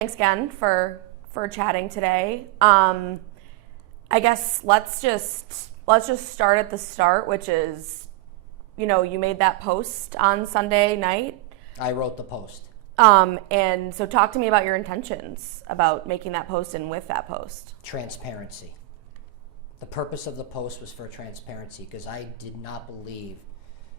Thanks again for chatting today. I guess let's just start at the start, which is, you made that post on Sunday night. I wrote the post. And so talk to me about your intentions about making that post and with that post. Transparency. The purpose of the post was for transparency because I did not believe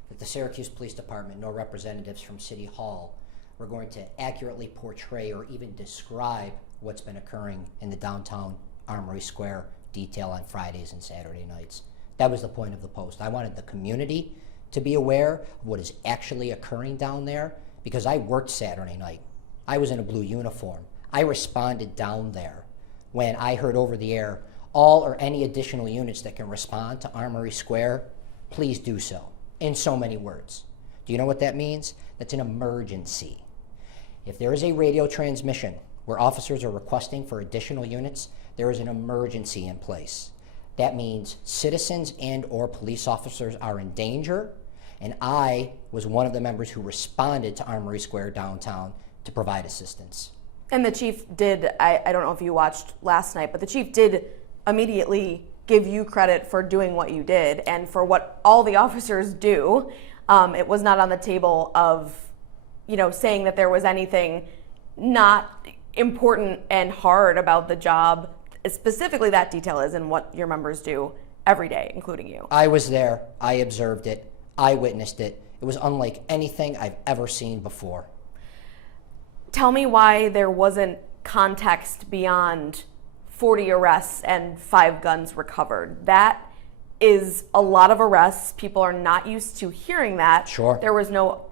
that the Syracuse Police Department nor representatives from City Hall were going to accurately portray or even describe what's been occurring in the downtown Armory Square detail on Fridays and Saturday nights. That was the point of the post. I wanted the community to be aware of what is actually occurring down there because I worked Saturday night. I was in a blue uniform. I responded down there when I heard over the air, all or any additional units that can respond to Armory Square, please do so, in so many words. Do you know what that means? That's an emergency. If there is a radio transmission where officers are requesting for additional units, there is an emergency in place. That means citizens and or police officers are in danger, and I was one of the members who responded to Armory Square downtown to provide assistance. And the chief did, I don't know if you watched last night, but the chief did immediately give you credit for doing what you did and for what all the officers do. It was not on the table of, saying that there was anything not important and hard about the job. Specifically, that detail is in what your members do every day, including you. I was there. I observed it. I witnessed it. It was unlike anything I've ever seen before. Tell me why there wasn't context beyond 40 arrests and 5 guns recovered. That is a lot of arrests. People are not used to hearing that. Sure. There was no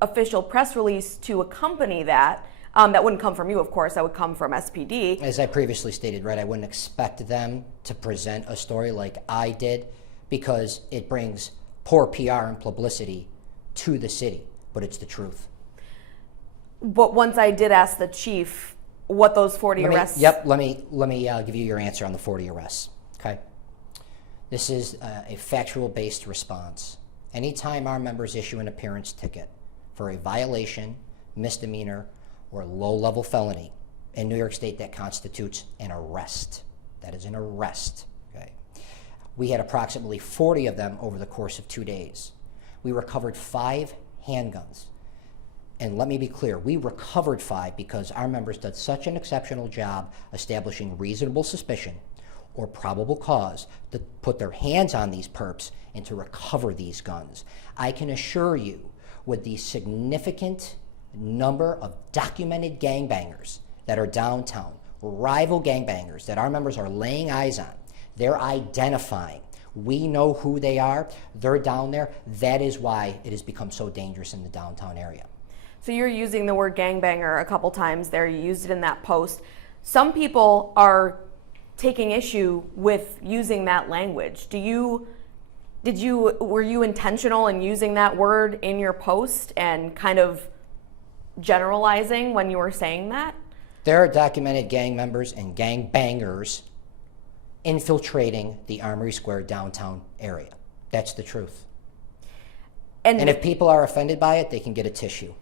official press release to accompany that. That wouldn't come from you, of course. That would come from SPD. As I previously stated, right, I wouldn't expect them to present a story like I did because it brings poor PR and publicity to the city, but it's the truth. But once I did ask the chief what those 40 arrests... Let me give you your answer on the 40 arrests, okay? This is a factual-based response. Anytime our members issue an appearance ticket for a violation, misdemeanor, or low-level felony in New York State, that constitutes an arrest. That is an arrest, okay? We had approximately 40 of them over the course of 2 days. We recovered 5 handguns. And let me be clear, we recovered 5 because our members did such an exceptional job establishing reasonable suspicion or probable cause to put their hands on these perps and to recover these guns. I can assure you, with the significant number of documented gangbangers that are downtown, rival gangbangers that our members are laying eyes on, they're identifying. We know who they are. They're down there. That is why it has become so dangerous in the downtown area. So you're using the word gangbanger a couple times there. You used it in that post. Some people are taking issue with using that language. Were you intentional in using that word in your post and kind of generalizing when you were saying that? There are documented gang members and gang bangers infiltrating the Armory Square downtown area. That's the truth. And if people are offended by it, they can get a tissue.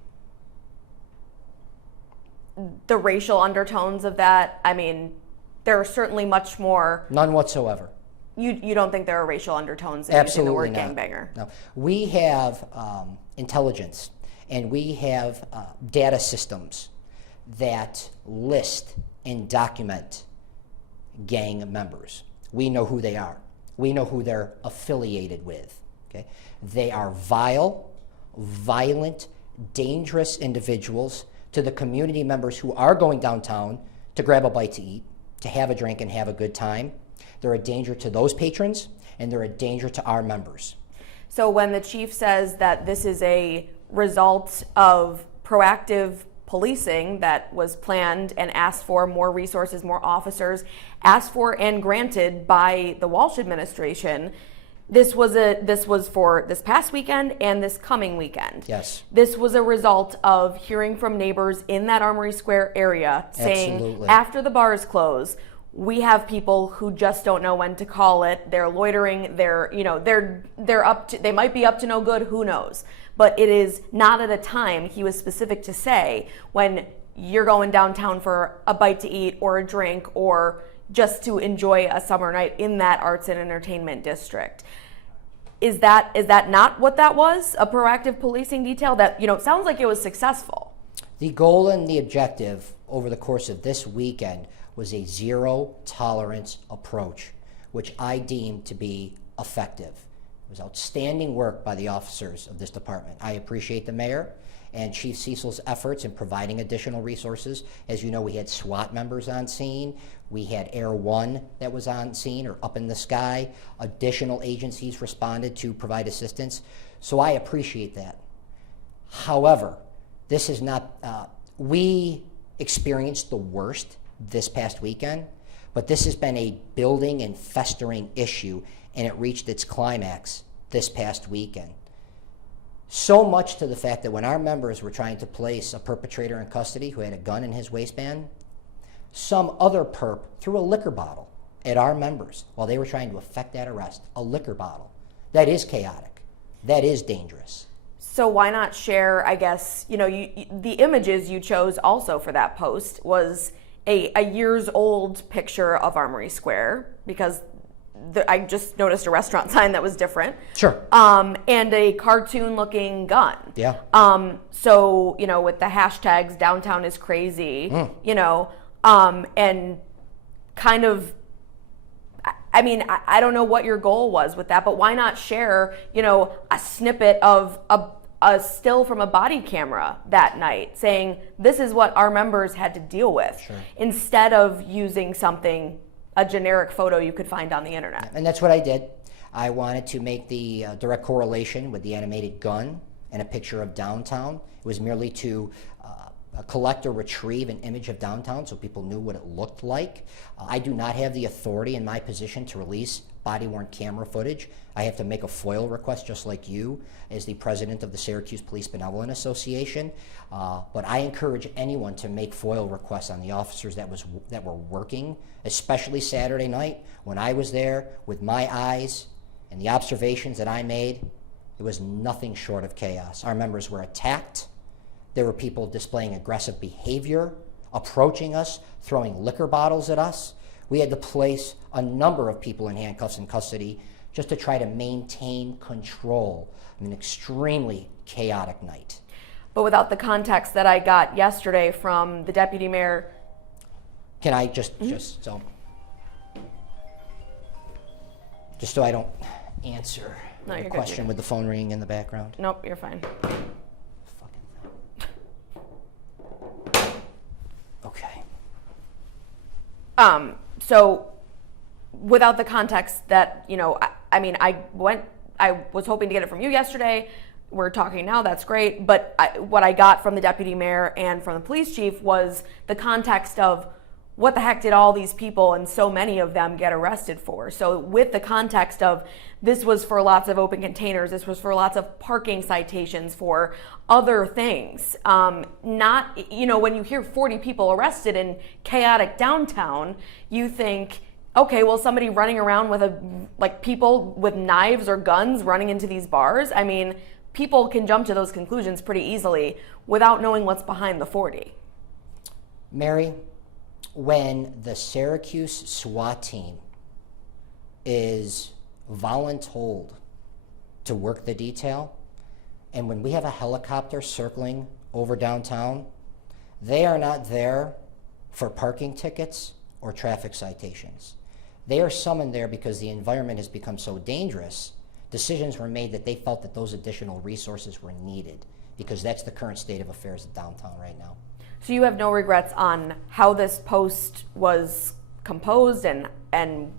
The racial undertones of that, I mean, there are certainly much more. None whatsoever. You don't think there are racial undertones in using the word gangbanger? No. We have intelligence and we have data systems that list and document gang members. We know who they are. We know who they're affiliated with. Okay? They are vile, violent, dangerous individuals to the community members who are going downtown to grab a bite to eat, to have a drink and have a good time. They're a danger to those patrons, and they're a danger to our members. So when the chief says that this is a result of proactive policing that was planned and asked for, more resources, more officers, asked for and granted by the Walsh administration, this was for this past weekend and this coming weekend. Yes. This was a result of hearing from neighbors in that Armory Square area saying, Absolutely. After the bars close, we have people who just don't know when to call it. They're loitering. They might be up to no good. Who knows? But it is not at a time, he was specific to say, when you're going downtown for a bite to eat or a drink or just to enjoy a summer night in that arts and entertainment district. Is that not what that was? A proactive policing detail that, it sounds like it was successful. The goal and the objective over the course of this weekend was a zero tolerance approach, which I deemed to be effective. It was outstanding work by the officers of this department. I appreciate the mayor and Chief Cecil's efforts in providing additional resources. As you know, we had SWAT members on scene. We had Air One that was on scene or up in the sky. Additional agencies responded to provide assistance. So I appreciate that. However, this is not, we experienced the worst this past weekend, but this has been a building and festering issue, and it reached its climax this past weekend. So much to the fact that when our members were trying to place a perpetrator in custody who had a gun in his waistband, some other perp threw a liquor bottle at our members while they were trying to effect that arrest. A liquor bottle. That is chaotic. That is dangerous. So why not share, I guess, the images you chose also for that post was a years old picture of Armory Square, because I just noticed a restaurant sign that was different. Sure. And a cartoon looking gun. Yeah. So, with the hashtags downtown is crazy, and kind of, I don't know what your goal was with that, but why not share, a snippet of a still from a body camera that night saying this is what our members had to deal with, sure, instead of using a generic photo you could find on the internet. And that's what I did. I wanted to make the direct correlation with the animated gun and a picture of downtown. It was merely to collect or retrieve an image of downtown so people knew what it looked like. I do not have the authority in my position to release body-worn camera footage. I have to make a FOIL request just like you as the president of the Syracuse Police Benevolent Association. But I encourage anyone to make FOIL requests on the officers that were working, especially Saturday night when I was there with my eyes and the observations that I made. It was nothing short of chaos. Our members were attacked. There were people displaying aggressive behavior, approaching us, throwing liquor bottles at us. We had to place a number of people in handcuffs and custody just to try to maintain control. An extremely chaotic night. But without the context that I got yesterday from the deputy mayor. Can I just so I don't answer the question with the phone ringing in the background? Nope, you're fine. Okay. So without the context that, I was hoping to get it from you yesterday. We're talking now, that's great. But what I got from the deputy mayor and from the police chief was the context of what the heck did all these people and so many of them get arrested for? So with the context of this was for lots of open containers, this was for lots of parking citations, for other things. Not, when you hear 40 people arrested in chaotic downtown, you think, okay, well, somebody running around with people with knives or guns running into these bars. People can jump to those conclusions pretty easily without knowing what's behind the 40. Mary, when the Syracuse SWAT team is voluntold to work the detail, and when we have a helicopter circling over downtown, they are not there for parking tickets or traffic citations. They are summoned there because the environment has become so dangerous. Decisions were made that they felt that those additional resources were needed, because that's the current state of affairs at downtown right now. So you have no regrets on how this post was composed and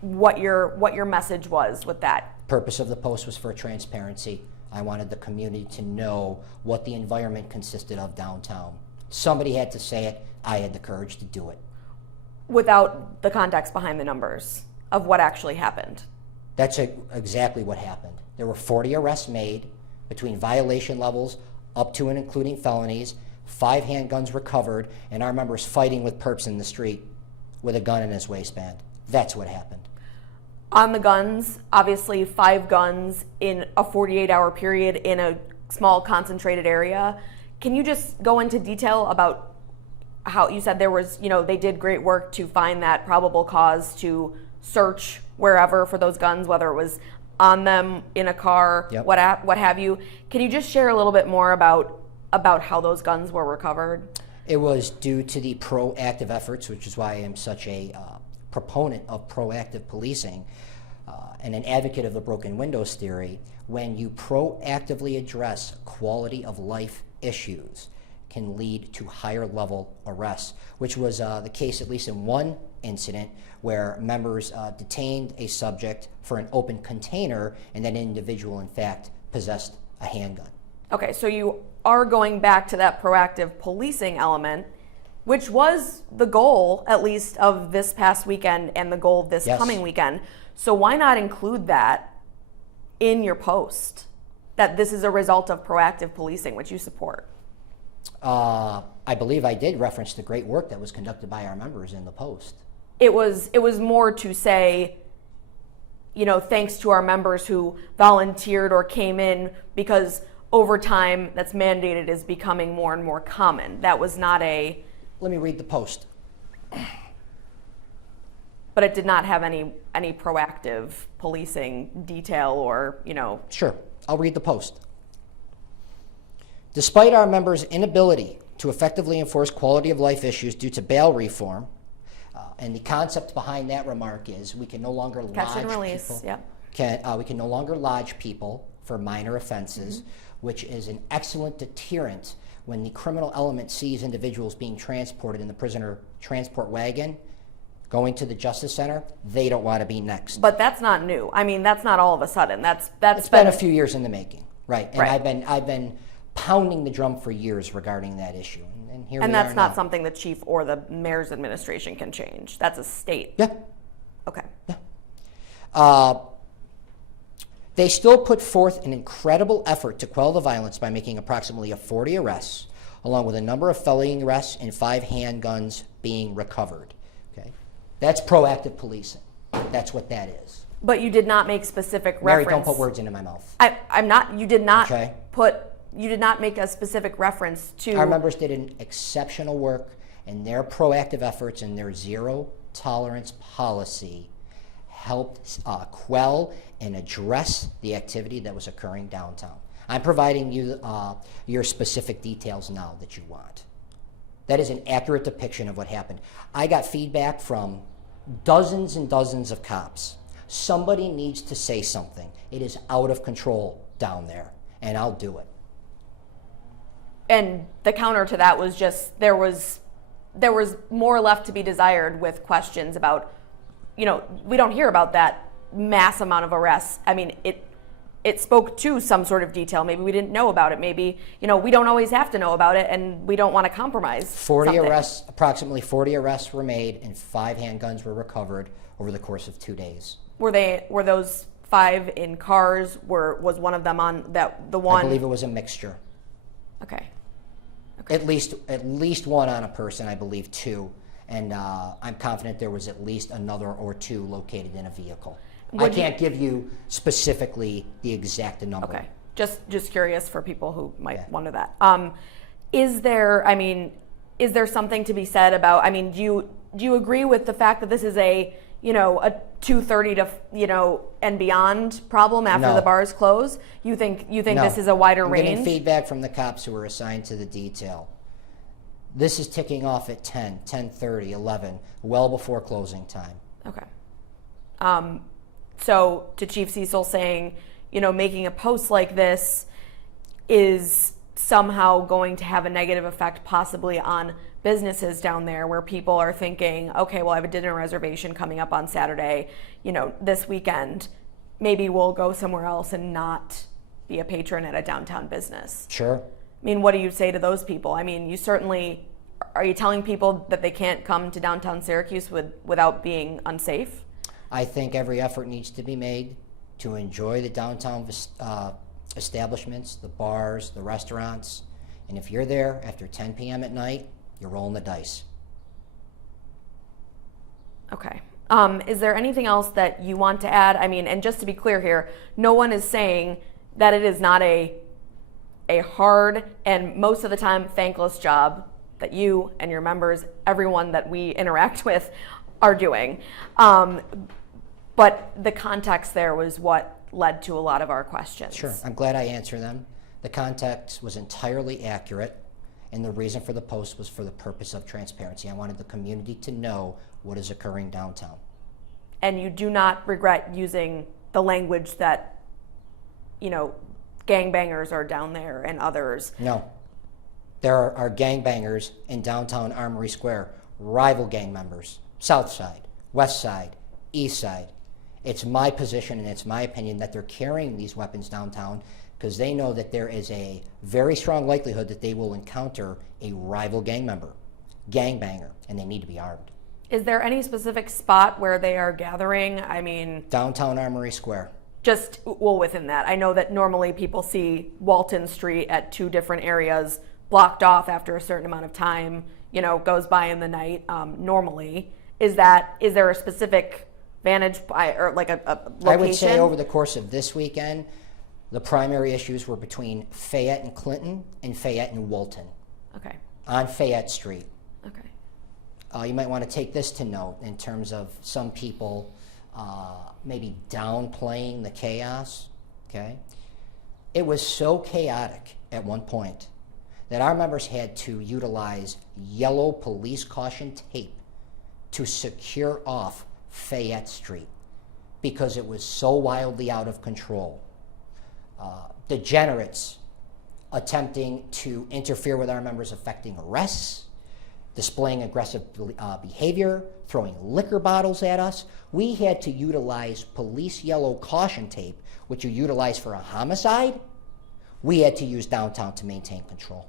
what your message was with that? Purpose of the post was for transparency. I wanted the community to know what the environment consisted of downtown. Somebody had to say it. I had the courage to do it. Without the context behind the numbers of what actually happened. That's exactly what happened. There were 40 arrests made between violation levels up to and including felonies, 5 handguns recovered, and our members fighting with perps in the street with a gun in his waistband. That's what happened. On the guns, obviously 5 guns in a 48-hour period in a small concentrated area. Can you just go into detail about how you said there was, they did great work to find that probable cause to search wherever for those guns, whether it was on them, in a car, Yep. what have you. Can you just share a little bit more about how those guns were recovered? It was due to the proactive efforts, which is why I am such a proponent of proactive policing and an advocate of the broken windows theory. When you proactively address quality of life issues, can lead to higher level arrests, which was the case at least in one incident where members detained a subject for an open container, and that individual in fact possessed a handgun. Okay, so you are going back to that proactive policing element, which was the goal, at least, of this past weekend and the goal of this Yes. coming weekend. So why not include that in your post, that this is a result of proactive policing, which you support? I believe I did reference the great work that was conducted by our members in the post. It was more to say, thanks to our members who volunteered or came in, because over time that's mandated is becoming more and more common. That was not a... Let me read the post. But it did not have any proactive policing detail or, Sure, I'll read the post. Despite our members' inability to effectively enforce quality of life issues due to bail reform, and the concept behind that remark is we can no longer catch and lodge release. people. Yeah. We can no longer lodge people for minor offenses, which is an excellent deterrent when the criminal element sees individuals being transported in the prisoner transport wagon going to the Justice Center. They don't want to be next. But that's not new. I mean, that's not all of a sudden. It's been a few years in the making, right? And Right. I've been pounding the drum for years regarding that issue, and here we And that's are not now. something the chief or the mayor's administration can change. That's a state. Yeah. Okay. They still put forth an incredible effort to quell the violence by making approximately 40 arrests, along with a number of felony arrests and 5 handguns being recovered. Okay, that's proactive policing. That's what that is. But you did not make specific Mary, reference. don't put words into my mouth. I'm not. You did not Okay. You did not make a specific reference to. Our members did an exceptional work, and their proactive efforts and their zero tolerance policy helped quell and address the activity that was occurring downtown. I'm providing you your specific details now that you want. That is an accurate depiction of what happened. I got feedback from dozens and dozens of cops. Somebody needs to say something. It is out of control down there, and I'll do it. And the counter to that was just there was more left to be desired with questions about, we don't hear about that mass amount of arrests. I mean, it spoke to some sort of detail. Maybe we didn't know about it. Maybe, we don't always have to know about it, and we don't want to compraise 40 something. arrests, approximately 40 arrests were made, and 5 handguns were recovered over the course of 2 days. Were those 5 in cars? Was one of them on the one? I believe it was a mixture. Okay. At least one on a person, I believe 2, and I'm confident there was at least another or 2 located in a vehicle. I can't give you specifically the exact number. Okay. Just curious for people who might wonder that. Is there something to be said about? I mean, do you agree with the fact that this is a 2:30 to and beyond problem after No. the bars close? You think No. this is a wider I'm range? getting feedback from the cops who were assigned to the detail. This is ticking off at 10, 10:30, 11, well before closing time. Okay. So to Chief Cecil saying, making a post like this is somehow going to have a negative effect possibly on businesses down there, where people are thinking, okay, well, I have a dinner reservation coming up on Saturday, this weekend. Maybe we'll go somewhere else and not be a patron at a downtown business. Sure. I mean, what do you say to those people? I mean, are you telling people that they can't come to downtown Syracuse without being unsafe? I think every effort needs to be made to enjoy the downtown establishments, the bars, the restaurants. And if you're there after 10 p.m. at night, you're rolling the dice. Okay. Is there anything else that you want to add? I mean, and just to be clear here, no one is saying that it is not a hard and most of the time thankless job that you and your members, everyone that we interact with, are doing. But the context there was what led to a lot of our questions. Sure, I'm glad I answered them. The context was entirely accurate, and the reason for the post was for the purpose of transparency. I wanted the community to know what is occurring downtown. And you do not regret using the language that, you know, gangbangers are down there and others. No. There are gangbangers in downtown Armory Square, rival gang members, South Side, West Side, East Side. It's my position and it's my opinion that they're carrying these weapons downtown because they know that there is a very strong likelihood that they will encounter a rival gang member, gangbanger, and they need to be armed. Is there any specific spot where they are gathering? I mean, Downtown Armory Square. just, well, within that. I know that normally people see Walton Street at two different areas blocked off after a certain amount of time, you know, goes by in the night normally. Is there a specific vantage or like a location? I would say over the course of this weekend, the primary issues were between Fayette and Clinton and Fayette and Walton. Okay. On Fayette Street. Okay. You might want to take this to note in terms of some people maybe downplaying the chaos, okay? It was so chaotic at one point that our members had to utilize yellow police caution tape to secure off Fayette Street because it was so wildly out of control. Degenerates attempting to interfere with our members, affecting arrests, displaying aggressive behavior, throwing liquor bottles at us. We had to utilize police yellow caution tape, which you utilize for a homicide. We had to use downtown to maintain control.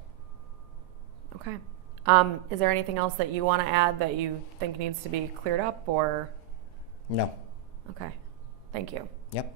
Okay. Is there anything else that you want to add that you think needs to be cleared up or? No. Okay. Thank you. Yep.